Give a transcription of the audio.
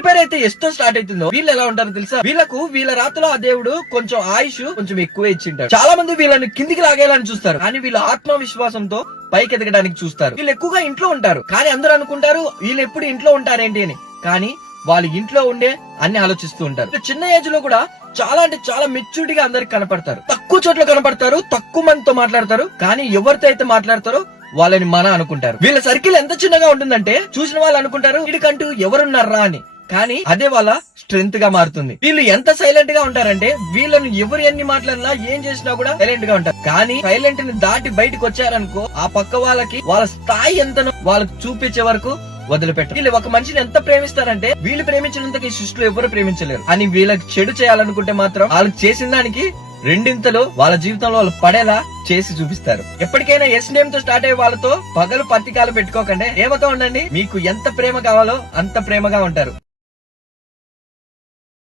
ఎవరి పేరు అయితే ఎస్ తో స్టార్ట్ అవుతుందో వీళ్ళు ఎలా ఉంటారో తెలుసా? వీళ్ళకు వీళ్ళ రాతలో ఆ దేవుడు కొంచెం ఆయుష్ కొంచెం ఎక్కువ ఇచ్చింటారు. చాలా మంది వీళ్ళని కిందికి లాగేయాలని చూస్తారు, కానీ వీళ్ళు ఆత్మవిశ్వాసంతో పైకి ఎదగడానికి చూస్తారు. వీళ్ళు ఎక్కువగా ఇంట్లో ఉంటారు, కానీ అందరూ అనుకుంటారు వీళ్ళు ఎప్పుడు ఇంట్లో ఉంటారేంటి అని. కానీ వాళ్ళు ఇంట్లో ఉండే అన్ని ఆలోచిస్తూ ఉంటారు. చిన్న ఏజ్ లో కూడా చాలా అంటే చాలా మెచ్యూరిటీ గా అందరికి కనపడతారు. తక్కువ చోట్ల కనపడతారు, తక్కువ మందితో మాట్లాడతారు, కానీ ఎవరితో అయితే మాట్లాడతారో వాళ్ళని మన అనుకుంటారు. వీళ్ళ సర్కిల్ ఎంత చిన్నగా ఉంటుందంటే చూసిన వాళ్ళు అనుకుంటారు వీడికంటూ ఎవరున్నారా అని. కానీ అదే వాళ్ళ స్ట్రెంత్ గా మారుతుంది. వీళ్ళు ఎంత సైలెంట్ గా ఉంటారంటే వీళ్ళని ఎవరు ఎన్ని మాట్లాడినా ఏం చేసినా కూడా సైలెంట్ గా ఉంటారు. కానీ సైలెంట్ ని దాటి బయటకు వచ్చారనుకో ఆ పక్క వాళ్ళకి వాళ్ళ స్థాయి ఎంతనో వాళ్ళకి చూపించే వరకు వదిలిపెట్టారు. వీళ్ళు ఒక మనిషిని ఎంత ప్రేమిస్తారంటే వీళ్ళు ప్రేమించినంతకి ఈ సృష్టిలో ఎవరు ప్రేమించలేరు. అని వీళ్ళకి చెడు చేయాలనుకుంటే మాత్రం వాళ్ళు చేసిన దానికి రెండింతలు వాళ్ళ జీవితంలో వాళ్ళు పడేలా చేసి చూపిస్తారు. ఎప్పటికైనా ఎస్ నేమ్ తో స్టార్ట్ అయ్యే వాళ్ళతో పగలు పత్తికాలు పెట్టుకోకండి, ప్రేమతో ఉండండి. మీకు ఎంత ప్రేమ కావాలో అంత ప్రేమగా ఉంటారు.